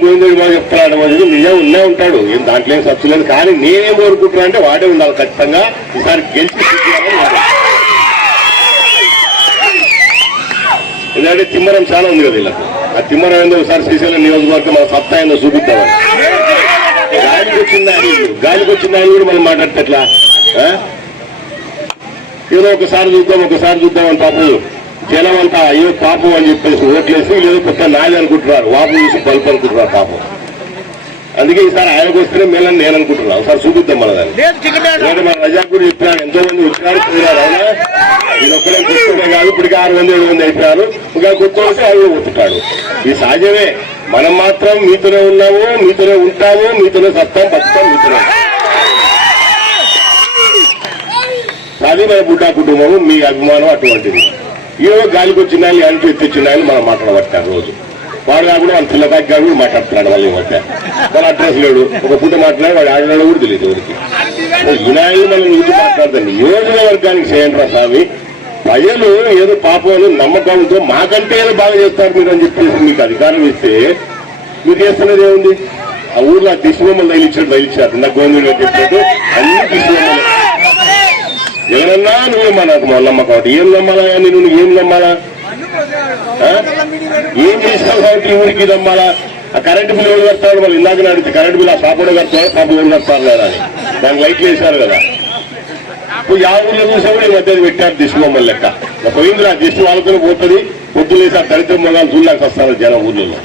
గోవిందుడు బాగా చెప్తున్నాడు అనేది నిజం ఉన్నే ఉంటాడు. ఏం దాంట్లో ఏం సచ్చు లేదు. కానీ నేనేం కోరుకుంటున్నా అంటే వాడే ఉండాలి ఖచ్చితంగా. ఈసారి గెలిచి ఎందుకంటే తిమ్మరం చాలా ఉంది కదా ఇలా ఆ తిమ్మరం ఏందో ఒకసారి శ్రీశైలం నియోజకవర్గం మన సత్తా ఏందో చూపిద్దామని గాలికి వచ్చింది ఆయన గాలికి వచ్చింది ఆయన కూడా మనం మాట్లాడితే ఎట్లా? ఏదో ఒకసారి చూద్దాం ఒకసారి చూద్దాం అని పాపం జనం అంతా అయ్యో పాపం అని చెప్పేసి ఓట్లేసి లేదు కొత్త నాది అనుకుంటున్నారు. వాపు చూసి బల్పు అనుకుంటున్నారు పాపం. అందుకే ఈసారి ఆయనకు వస్తేనే మేలని నేను అనుకుంటున్నాను ఒకసారి చూపిద్దాం మన దాన్ని. మన రజాక్ కూడా చెప్పినారు. ఎంతో మంది వచ్చారు పోయినారు అవునా? చూసుకునే కాదు ఇప్పటికి ఆరు మంది ఏడు మంది అయిపోయారు. ఇంకా కొత్త వస్తే ఆయన కొట్టుతాడు ఇది సహజమే. మనం మాత్రం మీతోనే ఉన్నాము మీతోనే ఉంటాము మీతోనే సత్తాం బతుకుతాం మీతోనే. అది మన బుడ్డా కుటుంబము మీ అభిమానం అటువంటిది. ఏదో గాలికి వచ్చిన అంటూ ఎత్తిచ్చిన మనం మాట్లాడబట్టారు రోజు? వాడు కాకుండా వాళ్ళ పిల్లకాకి గారు కూడా మాట్లాడుతున్నాడు వాళ్ళు ఏమంటే వాళ్ళ అడ్రస్ లేడు. ఒక పూట మాట్లాడి వాడు ఆడినాడు కూడా తెలియదు ఎవరికి. వినాయకుడు మనం నుంచి మాట్లాడతాను. నియోజకవర్గానికి చేయండి రా స్వామి. ప్రజలు ఏదో పాపం నమ్మకంతో మాకంటే ఏదో బాగా చేస్తారు మీరు అని చెప్పేసి మీకు అధికారం ఇస్తే మీరు చేస్తున్నది ఏముంది? ఆ ఊర్లో ఆ దిశబొమ్మలు తగిలిచ్చాడు తగిలిచ్చారు నా గోవిందుడు చెప్పినట్టు అన్ని దిశ ఎవరన్నా నువ్వు మన నమ్మకం ఒకటి. ఏం నమ్మాలా? అని నువ్వు ఏం నమ్మాలా? ఏం చేస్తావు కాబట్టి ఊరికి నమ్మాలా? ఆ కరెంట్ బిల్ ఎవరు కడతాడు వాళ్ళు ఇందాక అడిగితే కరెంట్ బిల్ ఆ షాపుడు కడతాడు? పాప ఎవరు కడతారు కదా దానికి లైట్లు వేశారు కదా. ఇప్పుడు యా ఊర్లో చూసా ఈ మధ్య పెట్టారు దిష్టి లెక్క. ఇక పోయింది ఆ దిష్టి వాళ్ళతో పోతుంది పొద్దులేసి ఆ దరిద్ర మొగాలు చూడలేక వస్తారు జనం ఊళ్ళలో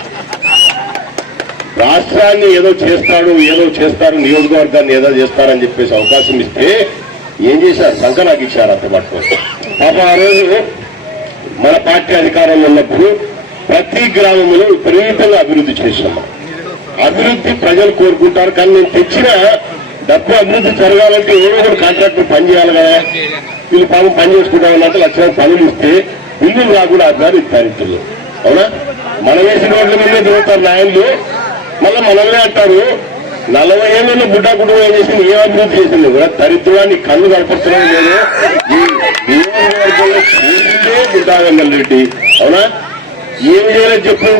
రాష్ట్రాన్ని ఏదో చేస్తాడు ఏదో చేస్తారు నియోజకవర్గాన్ని ఏదో చేస్తారని చెప్పేసి అవకాశం ఇస్తే ఏం చేశారు? సంఖ నాకు ఇచ్చారు అంత మటుకు. పాప ఆ రోజు మన పార్టీ అధికారంలో ఉన్నప్పుడు ప్రతి గ్రామంలో విపరీతంగా అభివృద్ధి చేసినాం అభివృద్ధి ప్రజలు కోరుకుంటారు కానీ నేను తెచ్చిన డబ్బు అభివృద్ధి జరగాలంటే ఏదో ఒకటి కాంట్రాక్టర్ పని చేయాలి కదా. వీళ్ళు పాపం పని చేసుకుంటామన్నట్టు లక్ష పనులు ఇస్తే బిల్లులు రాకుండా ఆపారు ఇస్తారు అవునా? మనం వేసిన రోడ్ల మీద దొరుకుతారు నాయకులు మళ్ళీ మనల్నే అంటారు నలభై ఏళ్ళలో బుడ్డ కుటుంబం ఏం చేసింది ఏ అభివృద్ధి చేసింది? కూడా దరిద్రాన్ని కళ్ళు కనపడుతున్నాయి లేదు బుడ్డా వెంగల్ రెడ్డి. అవునా? ఏం చేయలేదు చెప్పు.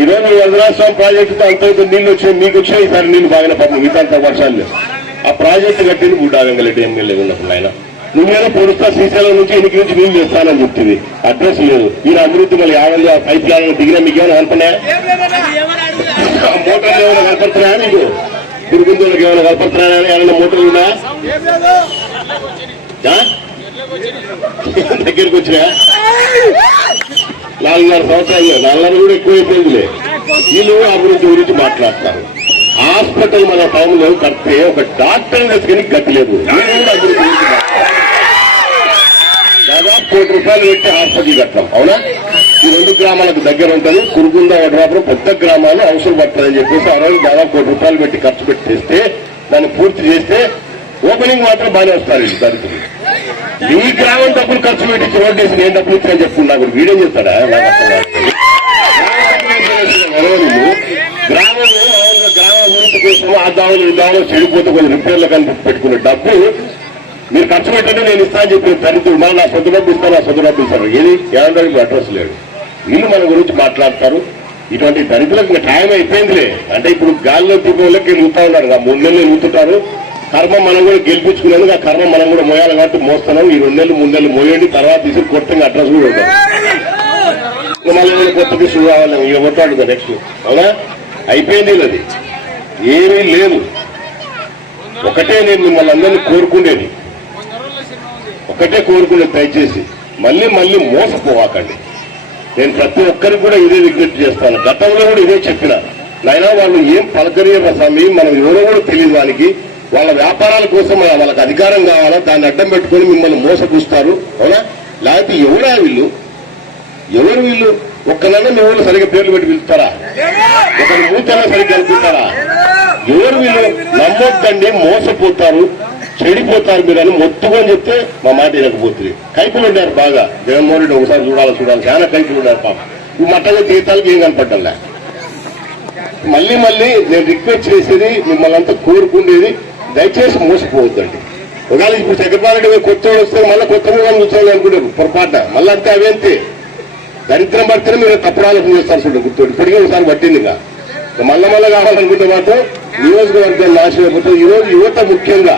ఈరోజు రోజు ప్రాజెక్టు ప్రాజెక్టుతో అంత నీళ్ళు నీళ్ళు మీకు వచ్చాయి ఈసారి నీళ్ళు బాగానే పాపం మిగతా వర్షాలు ఆ ప్రాజెక్టు కట్టింది బుడ్డా వెంగళరెడ్డి ఎమ్మెల్యే ఉన్నప్పుడు ఆయన. నువ్వేదో పొడుస్తా శ్రీశైలం నుంచి ఇంటికి నుంచి నీళ్ళు చేస్తానని చెప్తుంది. అడ్రస్ లేదు. ఈయన అభివృద్ధి మళ్ళీ యాభై పైప్ లైన్ దిగిన మీకు ఏమైనా కనపడినాయా కనపడుతున్నా నీకు? తిరుగుతుందులకు ఏమైనా కనపడుతున్నా ఏమైనా మూటలు ఉన్నాయా దగ్గరికి వచ్చినా నాలుగున్నర సంవత్సరాలు నాలుగున్నర కూడా ఎక్కువైపోయిందిలే. వీళ్ళు అభివృద్ధి గురించి మాట్లాడతారు. హాస్పిటల్ మన టౌన్లో కడితే ఒక డాక్టర్ తీసుకుని కట్టలేదు దాదాపు కోటి రూపాయలు పెట్టి హాస్పిటల్ కట్టాం. అవునా? ఈ రెండు గ్రామాలకు దగ్గర ఉంటుంది. కురుగుంద వడ్రాపురం పెద్ద గ్రామాలు అవసరం పడుతుందని చెప్పేసి ఆ రోజు దాదాపు కోటి రూపాయలు పెట్టి ఖర్చు పెట్టి చేస్తే దాన్ని పూర్తి చేస్తే ఓపెనింగ్ మాత్రం బాగానే వస్తారు దానికి ఈ గ్రామం డబ్బులు ఖర్చు పెట్టి రోడ్డు వేసి నేను డబ్బులు ఇచ్చాను చెప్పుకున్నా కూడా వీడియో చెప్తాడా గ్రామం గ్రామంలో గ్రామ అభివృద్ధి కోసం ఆ దావులు ఈ దావులు చెడిపోతే కొన్ని రిపేర్లు కనిపి పెట్టుకున్న డబ్బు మీరు ఖర్చు పెట్టండి నేను ఇస్తాను చెప్పి తల్లిదండ్రులు నా సొంత డబ్బు ఇస్తాను నా సొంత డబ్బు ఇస్తాను. ఏది? ఏమన్నా అడ్రస్ లేడు వీళ్ళు మన గురించి మాట్లాడతారు. ఇటువంటి దరిద్రులకు ఇంకా టైం అయిపోయిందిలే. అంటే ఇప్పుడు గాల్లో దీపంలోకి నూతా ఉన్నారు ఆ మూడు నెలలు నూతుంటారు కర్మ మనం కూడా గెలిపించుకునేందుకు ఆ కర్మ మనం కూడా మోయాలి కాబట్టి మోస్తున్నాం. ఈ రెండు నెలలు మూడు నెలలు మోయండి. తర్వాత తీసుకుని కొత్తగా అడ్రస్ కూడా ఉంటాం మళ్ళీ కొత్త తీసుకు కావాలి ఇక కొట్టాడు నెక్స్ట్ అవునా? అయిపోయింది అది. ఏమీ లేదు. ఒకటే నేను మిమ్మల్ని అందరినీ కోరుకునేది ఒకటే కోరుకునేది దయచేసి. మళ్ళీ మళ్ళీ మోసపోవాకండి. నేను ప్రతి ఒక్కరికి కూడా ఇదే విజ్ఞప్తి చేస్తాను. గతంలో కూడా ఇదే చెప్పిన. నైనా వాళ్ళు ఏం పలకరియరు స్వామి? మనం ఎవరో కూడా తెలియదు వాళ్ళకి వాళ్ళ వ్యాపారాల కోసం మన- వాళ్ళకి అధికారం కావాలా? దాన్ని అడ్డం పెట్టుకొని మిమ్మల్ని మోసపుస్తారు. అవునా? లేకపోతే ఎవరా వీళ్ళు? ఎవరు వీళ్ళు? ఒక్కనన్నా మీ ఊళ్ళో సరిగ్గా పేర్లు పెట్టి పిలుస్తారా? ఒకరి మూతన్నా సరిగ్గా అనుకుంటారా? ఎవరు వీళ్ళు? నమ్మొద్దండి మోసపోతారు. చెడిపోతారు మీరు అని మొత్తుకొని చెప్తే మా మాట వినకపోతుంది. కైపులు ఉన్నారు బాగా. జగన్మోహన్ రెడ్డి ఒకసారి చూడాలి చూడాలి. చాలా కైపులు ఉన్నారు పాప. ఈ మట్టగా జీతాలకి ఏం కనపడ్డంలే. మళ్ళీ మళ్ళీ నేను రిక్వెస్ట్ చేసేది మిమ్మల్ని అంతా కోరుకునేది దయచేసి మోసపోవద్దండి. ఒకవేళ ఇప్పుడు చక్రపారెడ్డి కొత్త వాడు వస్తే మళ్ళీ కొత్త మూలం కూర్చోవాలి అనుకుంటారు. పొరపాటున. మళ్ళీ అంతే అవేంతే దరిద్రం పడితేనే మీరు తప్పుడు ఆలోచన చేస్తారు చూడండి గుర్తు ఇప్పటికే ఒకసారి పట్టింది ఇంకా. మల్ల మల్ల కావాలనుకుంటే మాత్రం నియోజకవర్గం నాశనం అయిపోతుంది. ఈ రోజు యువత ముఖ్యంగా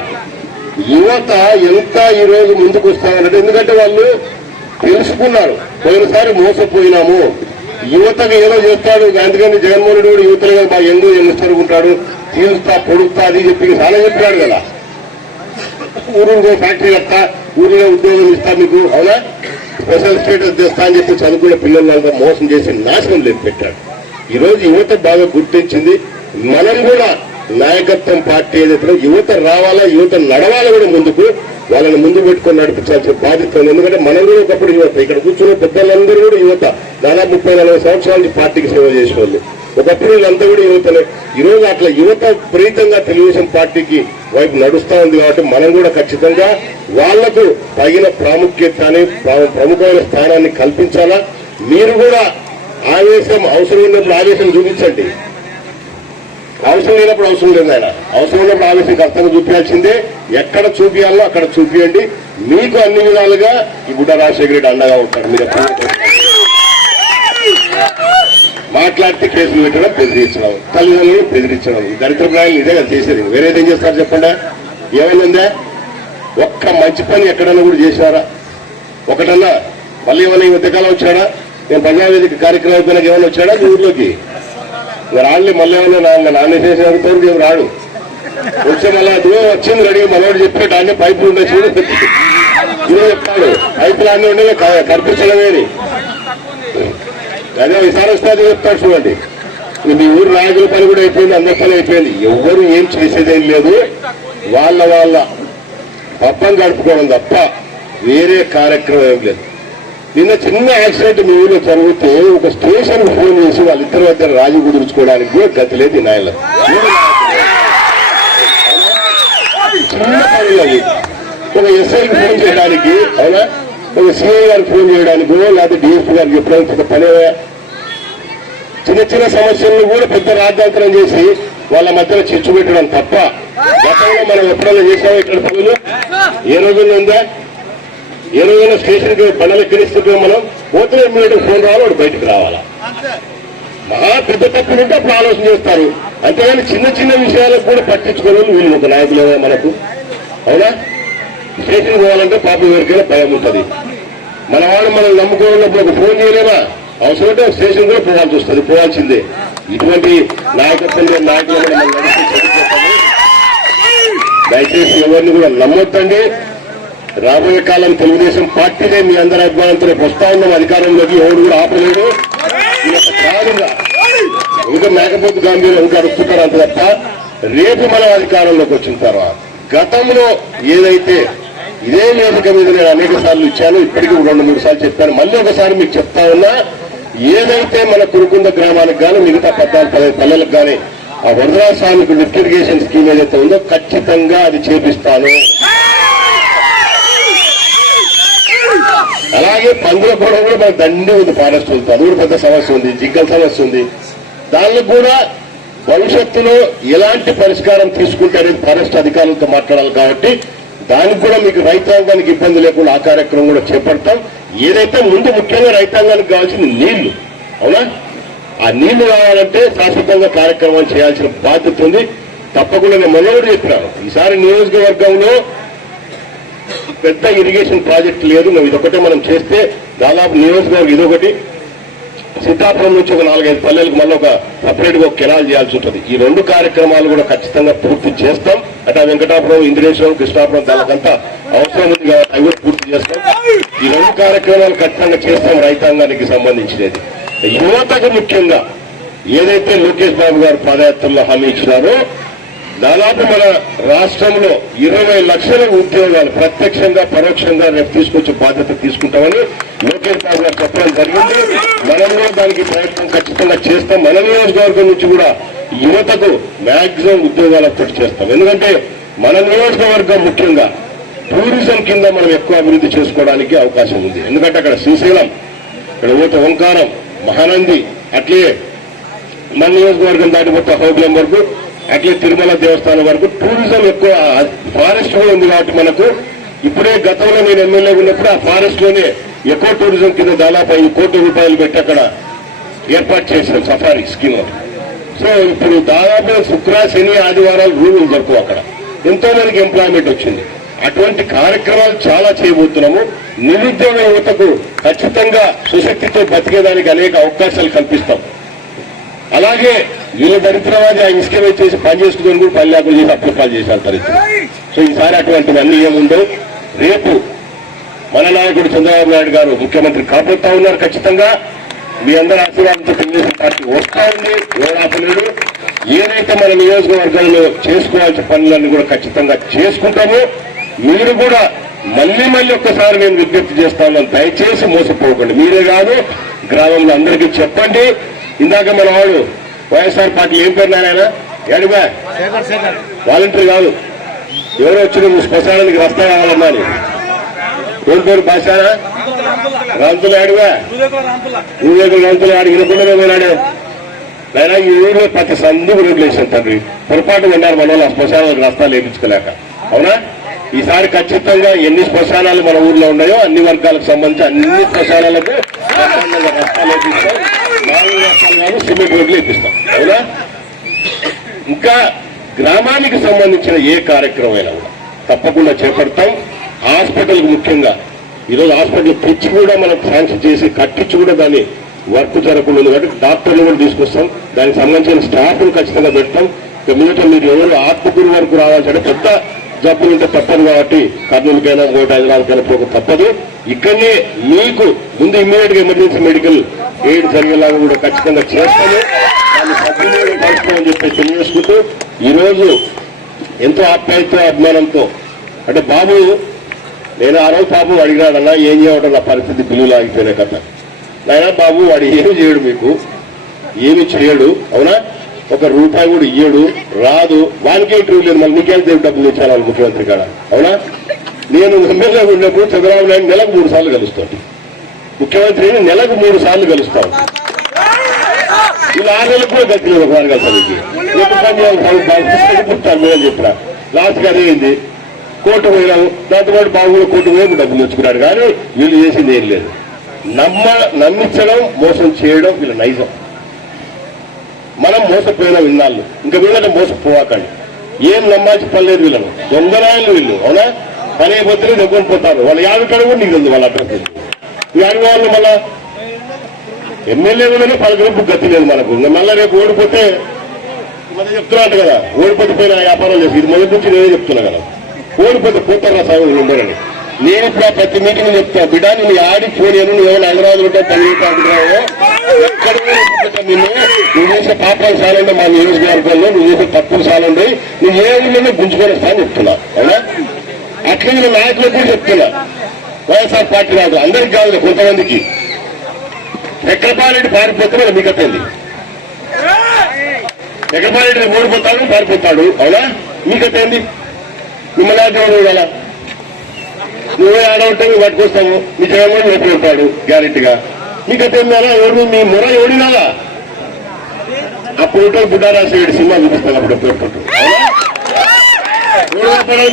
యువత ఎంత ఈరోజు ముందుకు వస్తామన్నట్టు ఎందుకంటే వాళ్ళు తెలుసుకున్నారు. పోయినసారి మోసపోయినాము. యువతకు ఏదో చేస్తాడు. అందుకని జగన్మోహన్ రెడ్డి కూడా యువతలు కదా బాగా ఎందుకు ఎన్నిస్తారు తీరుస్తా పొడుస్తా అది చెప్పి చాలా చెప్పాడు కదా. ఊరిలో ఫ్యాక్టరీ కట్టా ఊరిలో ఉద్యోగం ఇస్తా మీకు అవునా? స్పెషల్ స్టేటస్ తెస్తా అని చెప్పి చదువుకున్న పిల్లలంతా మోసం చేసి నాశనం లేదు పెట్టాడు. ఈరోజు యువత బాగా గుర్తించింది. మనం కూడా నాయకత్వం పార్టీ ఏదైతే యువత రావాలా యువత నడవాలా కూడా ముందుకు వాళ్ళని ముందు పెట్టుకొని నడిపించాల్సిన బాధ్యత ఉంది. ఎందుకంటే మనం కూడా ఒకప్పుడు యువత ఇక్కడ కూర్చున్న పెద్దలందరూ కూడా యువత. దాదాపు ముప్పై నలభై సంవత్సరాల నుంచి పార్టీకి సేవ చేసేవాళ్ళు. ఒకప్పుడు వీళ్ళంతా కూడా యువతనే. ఈ రోజు అట్లా యువత ప్రీతంగా తెలుగుదేశం పార్టీకి వైపు నడుస్తూ ఉంది కాబట్టి మనం కూడా ఖచ్చితంగా వాళ్ళకు తగిన ప్రాముఖ్యతని ప్రముఖమైన స్థానాన్ని కల్పించాలా. మీరు కూడా ఆవేశం అవసరం ఉన్నప్పుడు ఆవేశం చూపించండి. అవసరం లేనప్పుడు అవసరం లేదు ఆయన అవసరం ఉన్నప్పుడు ఆవేశం కర్తవ్యం చూపించాల్సిందే. ఎక్కడ చూపించాలో అక్కడ చూపియండి. మీకు అన్ని విధాలుగా ఈ గుడ్డ రాజశేఖర రెడ్డి అండగా ఉంటాడు. మీరు మాట్లాడితే కేసులు పెట్టడం బెదిరించడం తల్లిదండ్రులు బెదిరించడం. దరిద్ర ప్రాయాలు నిజంగా కదా చేసేది. వేరేదేం చేస్తారు చెప్పండి? ఏమైనా ఉందా ఒక్క మంచి పని ఎక్కడన్నా కూడా చేశారా? ఒకటన్నా మళ్ళీ ఏమైనా ఈ మధ్యకాలం వచ్చాడా? నేను ప్రజావేదిక కార్యక్రమం ఏమైనా వచ్చాడా ఊర్లోకి? రాళ్ళే మళ్ళీ ఏమైనా నా నాన్న అడుగుతారు ఏం రాడు. వచ్చే మళ్ళా అదిగో వచ్చింది రెడీ మనోడు చెప్పాడు ఆయన పైపులు ఉండే చూడు. ఇదే చెప్తాడు. పైపులు అన్నీ ఉండేవి కనిపించడమేని అదే ఈసారి చెప్తాడు చూడండి. మీ ఊరు నాయకుల పని కూడా అయిపోయింది అందరి పని అయిపోయింది. ఎవరు ఏం చేసేదేం లేదు. వాళ్ళ వాళ్ళ పబ్బం గడుపుకోవడం తప్ప వేరే కార్యక్రమం ఏం లేదు. నిన్న చిన్న యాక్సిడెంట్ మీ ఊళ్ళో జరిగితే ఒక స్టేషన్ ఫోన్ చేసి వాళ్ళిద్దరి ఇద్దరు రాజు కుదుర్చుకోవడానికి కూడా గతి లేదు నాయన చిన్న పనులు అవి. ఒక ఎస్ఐకి ఫోన్ చేయడానికి అవునా? ఒక సిఐ గారు ఫోన్ చేయడానికో లేకపోతే డిఎస్పీ గారికి చెప్పడానికి ఒక చిన్న చిన్న సమస్యలను కూడా పెద్ద రాజ్యాంతరం చేసి వాళ్ళ మధ్యలో చిచ్చు పెట్టడం తప్ప గతంలో మనం ఎప్పుడైనా చేసామో ఇక్కడ పనులు? ఏ రోజుల్లో ఉందా? ఏ రోజైనా స్టేషన్కి బండలు ఎక్కిరిస్తుంటే మనం పోతే ఇమ్మీడియట్ ఫోన్ రావాలి వాడు బయటకు రావాలా? మహా పెద్ద తప్పులు ఉంటే అప్పుడు ఆలోచన చేస్తారు. అంతేగాని చిన్న చిన్న విషయాలకు కూడా పట్టించుకోవాలి వీళ్ళు ఒక నాయకులు మనకు. అవునా? స్టేషన్ పోవాలంటే పాపం ఎవరికైనా భయం ఉంటుంది. మన వాళ్ళు మనం నమ్ముకోవాలన్నప్పుడు ఒక ఫోన్ చేయలేమా? అవసరం ఉంటే స్టేషన్ కూడా పోవాల్సి వస్తుంది పోవాల్సిందే. ఇటువంటి నాయకత్వం నాయకులు దయచేసి ఎవరిని కూడా నమ్మొద్దండి. రాబోయే కాలం తెలుగుదేశం పార్టీనే మీ అందరి అభిమానంతో వస్తా ఉన్నాం అధికారంలోకి ఎవరు కూడా ఆపలేడు ఇంకా మేకపోతు గాంధీ ఇంకా అడుగుతున్నారు అంత తప్ప రేపు మనం అధికారంలోకి వచ్చిన తర్వాత గతంలో ఏదైతే ఇదే వేదిక మీద నేను అనేక సార్లు ఇచ్చాను ఇప్పటికీ రెండు మూడు సార్లు చెప్పాను మళ్ళీ ఒకసారి మీకు చెప్తా ఉన్నా ఏదైతే మన కురుకుంద గ్రామానికి కానీ మిగతా పద్నాలుగు పదిహేను పల్లెలకు కానీ ఆ వరదరాజ స్వామికి లిఫ్ట్ ఇరిగేషన్ స్కీమ్ ఏదైతే ఉందో ఖచ్చితంగా అది చేపిస్తాను. అలాగే పందుల పొడవు కూడా మనకు దండి ఉంది ఫారెస్ట్ ఉంది అది కూడా పెద్ద సమస్య ఉంది జిగ్గల సమస్య ఉంది. దానికి కూడా భవిష్యత్తులో ఎలాంటి పరిష్కారం తీసుకుంటే ఫారెస్ట్ అధికారులతో మాట్లాడాలి కాబట్టి దానికి కూడా మీకు రైతాంగానికి ఇబ్బంది లేకుండా ఆ కార్యక్రమం కూడా చేపడతాం. ఏదైతే ముందు ముఖ్యంగా రైతాంగానికి కావాల్సింది నీళ్ళు అవునా? ఆ నీళ్ళు రావాలంటే శాశ్వతంగా కార్యక్రమాలు చేయాల్సిన బాధ్యత ఉంది. తప్పకుండా నేను మొదలు చెప్పినాను ఈసారి నియోజకవర్గంలో పెద్ద ఇరిగేషన్ ప్రాజెక్ట్ లేదు. మేము ఇదొకటే మనం చేస్తే దాదాపు నియోజకవర్గం ఇదొకటి. సీతాపురం నుంచి ఒక నాలుగైదు పల్లెలకు మళ్ళీ ఒక సపరేట్గా ఒక కెనాల్ చేయాల్సి ఉంటుంది. ఈ రెండు కార్యక్రమాలు కూడా ఖచ్చితంగా పూర్తి చేస్తాం. అటు వెంకటాపురం ఇంద్రేశ్వరం కృష్ణాపురం దానికంతా అవసరం ఉంది కాబట్టి అవి కూడా పూర్తి చేస్తాం. ఈ రెండు కార్యక్రమాలు ఖచ్చితంగా చేస్తాం రైతాంగానికి సంబంధించినది. యువతకు ముఖ్యంగా ఏదైతే లోకేష్ బాబు గారు పాదయాత్రలో హామీ ఇచ్చినారో దాదాపు మన రాష్ట్రంలో ఇరవై లక్షల ఉద్యోగాలు ప్రత్యక్షంగా పరోక్షంగా రేపు తీసుకొచ్చే బాధ్యత తీసుకుంటామని లోకేష్ బాబు గారు చెప్పడం జరిగింది. మనం కూడా దానికి ప్రయత్నం ఖచ్చితంగా చేస్తాం. మన నియోజకవర్గం నుంచి కూడా యువతకు మ్యాక్సిమం ఉద్యోగాలు అప్పటి చేస్తాం. ఎందుకంటే మన నియోజకవర్గం ముఖ్యంగా టూరిజం కింద మనం ఎక్కువ అభివృద్ధి చేసుకోవడానికి అవకాశం ఉంది. ఎందుకంటే అక్కడ శ్రీశైలం ఇక్కడ ఊత ఓంకారం మహానంది అట్లే మన నియోజకవర్గం దాటిపోతే హోబిలం వరకు అట్లే తిరుమల దేవస్థానం వరకు టూరిజం ఎక్కువ ఫారెస్ట్ కూడా ఉంది కాబట్టి మనకు. ఇప్పుడే గతంలో నేను ఎమ్మెల్యే ఉన్నప్పుడు ఆ ఫారెస్ట్లోనే ఎక్కువ టూరిజం కింద దాదాపు ఐదు కోట్ల రూపాయలు పెట్టి అక్కడ ఏర్పాటు చేసిన సఫారీ స్కీమ్ సో ఇప్పుడు దాదాపు శుక్ర శని ఆదివారాలు రూములు దొరకవు అక్కడ. ఎంతో మందికి ఎంప్లాయ్మెంట్ వచ్చింది. అటువంటి కార్యక్రమాలు చాలా చేయబోతున్నాము. నిరుద్యోగ యువతకు ఖచ్చితంగా సుశక్తితో బతికేదానికి అనేక అవకాశాలు కల్పిస్తాం. అలాగే వీళ్ళ దరిద్రవాది ఆ ఇసుక చేసి పని చేసుకుని కూడా పని లేకుండా చేసి అప్పులు పాలు చేశారు పరిస్థితి. సో ఈసారి అటువంటివన్నీ ఏముందో రేపు మన నాయకుడు చంద్రబాబు నాయుడు గారు ముఖ్యమంత్రి కాబోతా ఉన్నారు ఖచ్చితంగా. మీ అందరి ఆశీర్వాదంతో తెలుగుదేశం పార్టీ వస్తా ఉంది. ఎవరాపలేడు ఏదైతే మన నియోజకవర్గంలో చేసుకోవాల్సిన పనులన్నీ కూడా ఖచ్చితంగా చేసుకుంటాము. మీరు కూడా మళ్ళీ మళ్ళీ ఒక్కసారి నేను విజ్ఞప్తి చేస్తా ఉన్నాను దయచేసి మోసపోకండి. మీరే కాదు గ్రామంలో అందరికీ చెప్పండి. ఇందాక మన వాడు వైఎస్ఆర్ పార్టీ ఏం పేరు నారాయణ? ఏడుగా వాలంటీర్ కాదు. ఎవరో వచ్చి నువ్వు శ్మశానానికి రస్తా కావాలన్నా అని. ఏం పేరు భాషానా రాంతులు ఆడుగా నువ్వు రాంతులు ఆడి వినకుండా పోయినాడే. ఈ ఊళ్ళో ప్రతి సందుకు రోడ్లు వేసాను తండ్రి. పొరపాటు ఉన్నారు మన వాళ్ళు ఆ శ్మశానాలకు రస్తాలు వేయించుకోలేక అవునా? ఈసారి ఖచ్చితంగా ఎన్ని శ్మశానాలు మన ఊర్లో ఉన్నాయో అన్ని వర్గాలకు సంబంధించి అన్ని శ్మశానాలకు రస్తాలు వేపిస్తాం నాలుగు రస్తాలు సిమెంట్ రోడ్లు వేపిస్తాం అవునా? ఇంకా గ్రామానికి సంబంధించిన ఏ కార్యక్రమం అయినా కూడా తప్పకుండా చేపడతాం. హాస్పిటల్ ముఖ్యంగా. ఈరోజు హాస్పిటల్ తెచ్చి కూడా మనం శాంక్షన్ చేసి కట్టించి కూడా దాన్ని వర్క్ జరగకుండా ఉంది కాబట్టి డాక్టర్లు కూడా తీసుకొస్తాం. దానికి సంబంధించిన స్టాఫ్ను ఖచ్చితంగా పెడతాం. ఇక మీరు ఎవరు ఆత్మకూరు వరకు రావాల్సి పెద్ద జబ్బులు ఉంటే తప్పదు కాబట్టి కర్నూలుకైనా ఇంకోటి హైదరాబాద్కైనా పోక తప్పదు. ఇక్కడనే మీకు ముందు ఇమ్మీడియట్గా ఎమర్జెన్సీ మెడికల్ ఏడు జరిగేలాగా కూడా ఖచ్చితంగా చేస్తాము. దాన్ని సద్వినియోగం పరుస్తామని చెప్పి తెలియజేసుకుంటూ ఈరోజు ఎంతో ఆప్యాయత అభిమానంతో అంటే బాబు నేను ఆ రోజు బాబు అడిగినాడన్నా ఏం చేయడం నా పరిస్థితి బిల్లులు ఆగిపోయిన కథ నాయన బాబు వాడు ఏమి చేయడు మీకు? ఏమి చేయడు? అవునా? ఒక రూపాయి కూడా ఇయ్యడు రాదు. వానికే ఇంటర్వ్యూ లేదు మళ్ళీ నీకేం దేవుడు డబ్బులు ఇచ్చాను ముఖ్యమంత్రి కాడ? అవునా? నేను ఎమ్మెల్యే ఉన్నప్పుడు చంద్రబాబు నాయుడు నెలకు మూడు సార్లు కలుస్తాను ముఖ్యమంత్రిని నెలకు మూడు సార్లు కలుస్తాం. ఇలా ఆరు నెలకు కూడా గట్టిలేదు ఒక కలిసి ఎప్పుడు పని చేయాలి బాబు చెప్పిన. లాస్ట్గా అదేంది కోర్టు పోయినాము. దాంతోపాటు బాబు కూడా కోర్టు పోయి డబ్బులు తెచ్చుకున్నాడు. కానీ వీళ్ళు చేసింది ఏం లేదు. నమ్మ నమ్మించడం మోసం చేయడం వీళ్ళ నైజం. మనం మోసపోయిన విన్నాళ్ళు. ఇంకా వీళ్ళని మోసపోవాకండి. ఏం నమ్మాల్సి పనిలేదు వీళ్ళను. దొంగరాయలు వీళ్ళు అవునా? పని అయిపోతే దొంగని పోతారు. వాళ్ళ యాభై కాడ కూడా నీకు వాళ్ళ అడ్రస్. ఈ అడిగి వాళ్ళు మళ్ళా ఎమ్మెల్యే కూడా పలకరింపు గతి లేదు మనకు. మళ్ళీ రేపు ఓడిపోతే మళ్ళీ చెప్తున్నట్టు కదా. ఓడిపోతే పోయిన వ్యాపారం చేసి ఇది మొదటి నుంచి నేనే చెప్తున్నా కదా. ఓడిపోతే పోతారా సాగు ఉండరని నేను ఇప్పుడు ఆ ప్రతి మీటింగ్ చెప్తా బిడ్డ నేను ఆడి ఫోన్ నువ్వు ఏమైనా హైదరాబాద్ ఉంటే పని ఎక్కడ నిన్ను? నువ్వు చేసే పాపాలు సాలండి మా నియోజకవర్గంలో నువ్వు చేసే తప్పులు సాలండి నువ్వు ఏ ఊళ్ళో గుంజుకొని వస్తా అని చెప్తున్నా అవునా? అట్లా నేను నాయకులకు కూడా చెప్తున్నా. వైఎస్ఆర్ పార్టీ కాదు అందరికి కావాలి కొంతమందికి. చక్రపాలరెడ్డి పారిపోతే మన మీకట్టండి చక్రపాలరెడ్డి ఓడిపోతాడు పారిపోతాడు అవునా? మీకట్టండి మిమ్మల్ని ఆడవాడు కదా నువ్వే ఆడవుంటే మేము పట్టుకొస్తాము మీ జగన్మోహన్ రేపు ఉంటాడు గ్యారెంటీగా? మీకట్టేందారా ఎవరు మీ మొర ఎవడినాలా అప్పుడు ఉంటాడు బుడ్డారాశి సినిమా చూపిస్తాను అప్పుడు ఎప్పుడు ఓడిపోతాడు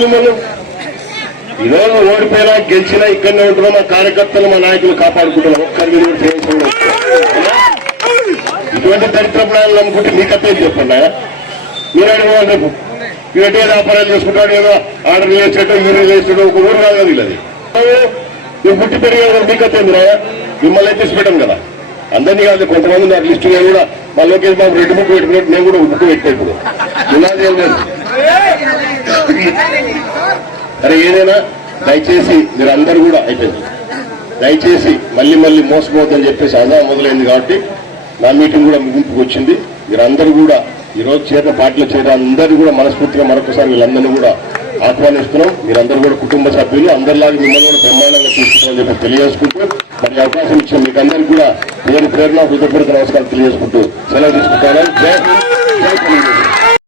మిమ్మల్ని ఈరోజు ఓడిపోయినా గెలిచినా ఇక్కడనే ఉంటున్నాం. మా కార్యకర్తలు మా నాయకులు కాపాడుకుంటున్నాం. ఒక్కరి మీద చేయించుకోవడం ఇటువంటి దరిద్ర ప్రణాళికలు అనుకుంటే మీకత్తే చెప్పండి? ఆయన మీరు అడగవాలి రేపు. ఇవన్నీ వ్యాపారాలు చేసుకుంటాడు ఏదో ఆర్డర్ చేసేటో ఈ చేసేటో ఒక ఊరు కాదు కదా వీళ్ళది. నువ్వు పుట్టి పెరిగే మీ కథ మిమ్మల్ని అయితే పెట్టాం కదా. అందరినీ కాదు కొంతమంది నాకు లిస్టు నేను కూడా మా లోకేష్ బాబు రెడ్డి బుక్ పెట్టుకున్నట్టు నేను కూడా బుక్ పెట్టా ఇప్పుడు. నినాది ఏం లేదు. సరే ఏదైనా దయచేసి మీరు అందరు కూడా అయిపోయింది దయచేసి మళ్ళీ మళ్ళీ మోసపోవద్దని చెప్పేసి అదా మొదలైంది కాబట్టి నా మీటింగ్ కూడా ముగింపుకు వచ్చింది. మీరందరూ కూడా ఈ రోజు చేరిన పార్టీలో చేరిన అందరూ కూడా మనస్ఫూర్తిగా మరొకసారి వీళ్ళందరినీ కూడా ఆహ్వానిస్తున్నాం. మీరందరూ కూడా కుటుంబ సభ్యులు అందరిలాగా మిమ్మల్ని కూడా బ్రహ్మాండంగా తీసుకుంటామని చెప్పి తెలియజేసుకుంటూ మరి అవకాశం ఇచ్చిన మీకు అందరికీ కూడా పేరు ప్రేరణ హృదయపూర్వక నమస్కారం తెలియజేసుకుంటూ సెలవు తీసుకుంటాను.